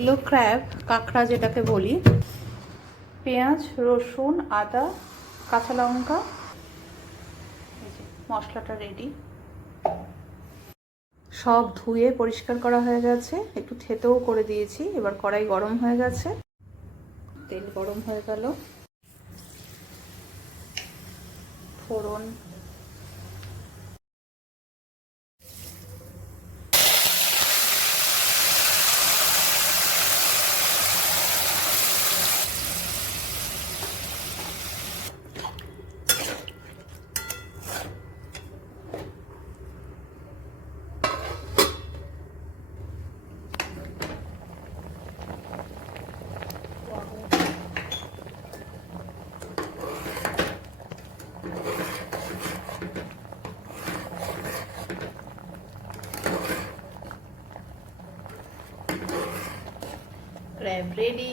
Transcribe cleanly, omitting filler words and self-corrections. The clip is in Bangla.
এগুলো ক্র্যাব, কাঁকড়া যেটাকে বলি। পেঁয়াজ, রসুন, আদা, কাঁচা লঙ্কা, এই যে মশলাটা রেডি। সব ধুয়ে পরিষ্কার করা হয়ে গেছে, একটু থেতেও করে দিয়েছি। এবার কড়াই গরম হয়ে গেছে, তেল গরম হয়ে গেল। ফোড়ন, ক্র্যাব রেডি।